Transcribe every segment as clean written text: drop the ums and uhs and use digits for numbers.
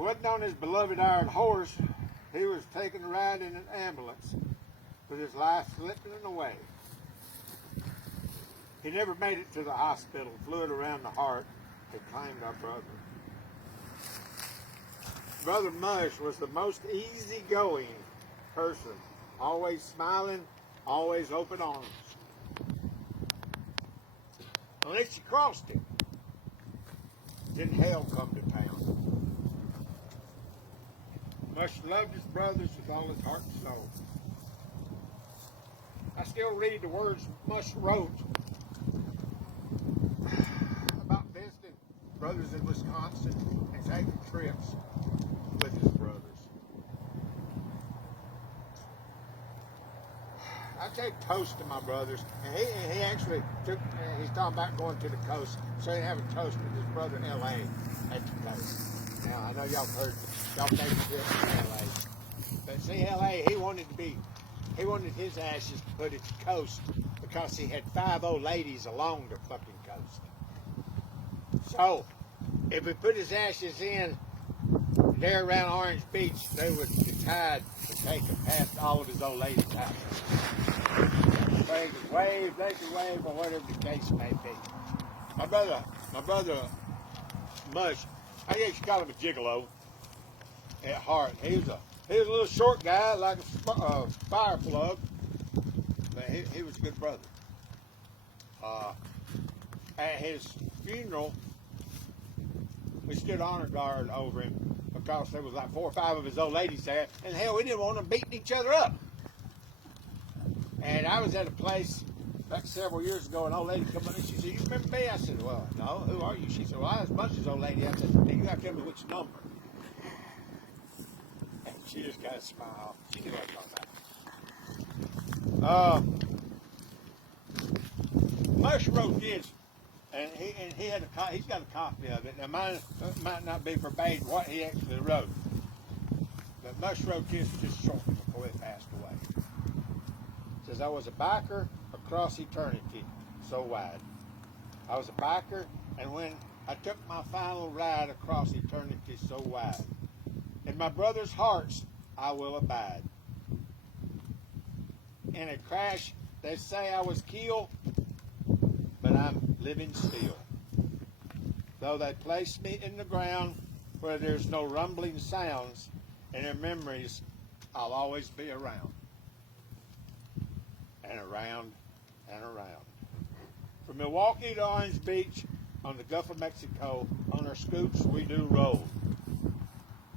wasn't on his beloved iron horse. He was taking a ride in an ambulance with his life slipping away. He never made it to the hospital. Fluid around the heart had claimed our brother. Brother Mush was the most easygoing person, always smiling, always open arms. Unless you crossed him, then hell come to town. Mush loved his brothers with all his heart and soul. I still read the words Mush wrote about visiting brothers in Wisconsin and taking trips with his brothers. I take toast to my brothers, and he actually took, he's talking about going to the coast, so he have a toast with his brother in L.A. at the coast. Now, I know y'all heard, y'all take a trip to L.A., but see, L.A., he wanted his ashes to put at the coast because he had 5 old ladies along the fucking coast. So, if we put his ashes in there around Orange Beach, they would be tied to take him past all of his old ladies' houses. They could wave, or whatever the case may be. My brother Mush, I guess you call him a gigolo at heart. He was a little short guy, like a fire plug, but he was a good brother. At his funeral, we stood honor guard over him because there was like 4 or 5 of his old ladies there, and hell, we didn't want them beating each other up. And I was at a place back several years ago, an old lady come up and she said, "You remember me?" I said, "Well, no, who are you?" She said, "Well, I was Mush's old lady." I said, "You got to tell me which number." And she just kind of smiled. She knew what I was talking about. Mush wrote this, and he had he's got a copy of it. Now mine might not be verbatim what he actually wrote, but Mush wrote this just shortly before he passed away. It says, "I was a biker across eternity so wide. I was a biker, and when I took my final ride across eternity so wide, in my brothers' hearts I will abide. In a crash, they say I was killed, but I'm living still. Though they placed me in the ground where there's no rumbling sounds, in their memories I'll always be around. And around and around. From Milwaukee to Orange Beach, on the Gulf of Mexico, on our scoops we do roll.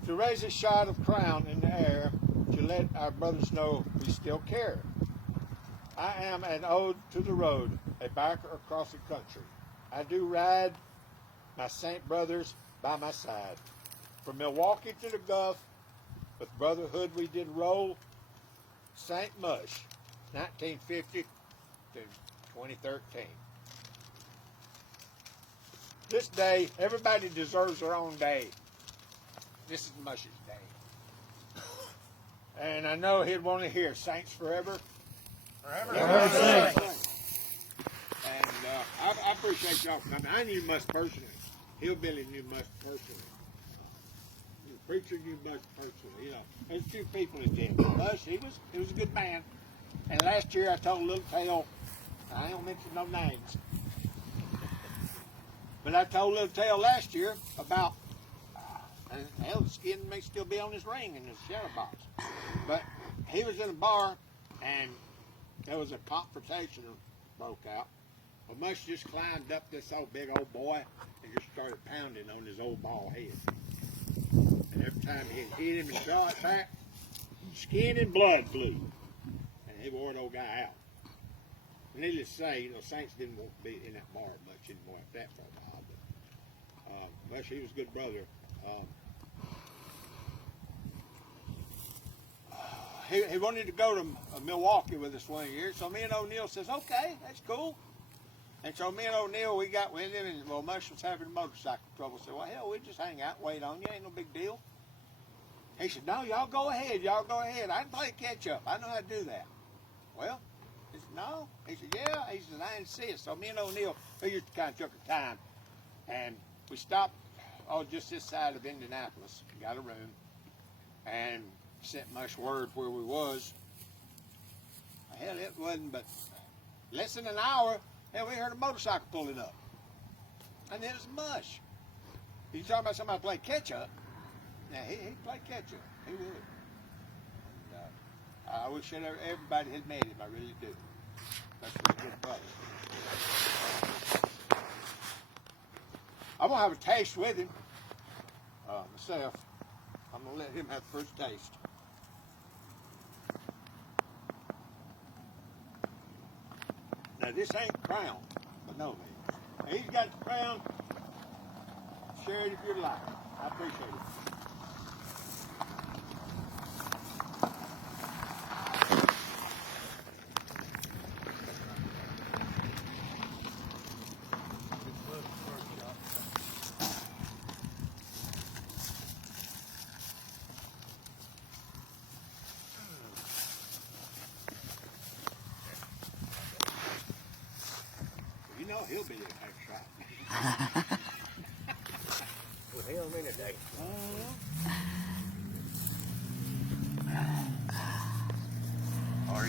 To raise a shot of crown in the air, to let our brothers know we still care. I am an ode to the road, a biker across the country. I do ride my Saint brothers by my side. From Milwaukee to the Gulf, with brotherhood we did roll. Saint Mush, 1950 to 2013. This day, everybody deserves their own day. This is Mush's day. And I know he'd want to hear Saints forever. Forever. And I appreciate y'all coming. I knew Mush personally. Hillbilly knew Mush personally. The preacher knew Mush personally. You know, there's 2 people in jail. Mush, he was a good man. And last year I told a little tale. I don't mention no names. But I told a little tale last year about, hell, the skin may still be on his ring in his shadow box. But he was in a bar, and there was a confrontation broke out. Well, Mush just climbed up this old big old boy and just started pounding on his old bald head. And every time he hit him and shot back, skin and blood flew. And he wore the old guy out. Needless to say, Saints didn't want to be in that bar much anymore after that for a while. But Mush, he was a good brother. He wanted to go to Milwaukee with us one year, so me and O'Neill says, "Okay, that's cool." And so me and O'Neill, we got with him, and Mush was having motorcycle trouble. So, well, hell, we just hang out and wait on you. Ain't no big deal. He said, "No, y'all go ahead. Y'all go ahead. I can play catch up. I know how to do that." Well, he said, "No." He said, "Yeah." He said, "I insist." So me and O'Neill, we just kind of took our time, and we stopped just this side of Indianapolis. Got a room, and sent Mush word where we was. Hell, it wasn't but less than an hour. Hell, we heard a motorcycle pulling up, and it was Mush. You talking about somebody play catch up? Now he'd play catch up. He would. And, I wish that everybody had met him. I really do. That's a good brother. I'm gonna have a taste with him myself. I'm gonna let him have the first taste. Now this ain't Crown, but no man. He's got the Crown. Share it if you like. I appreciate it. You know he'll be there next shot. Well, hell, in a day. Or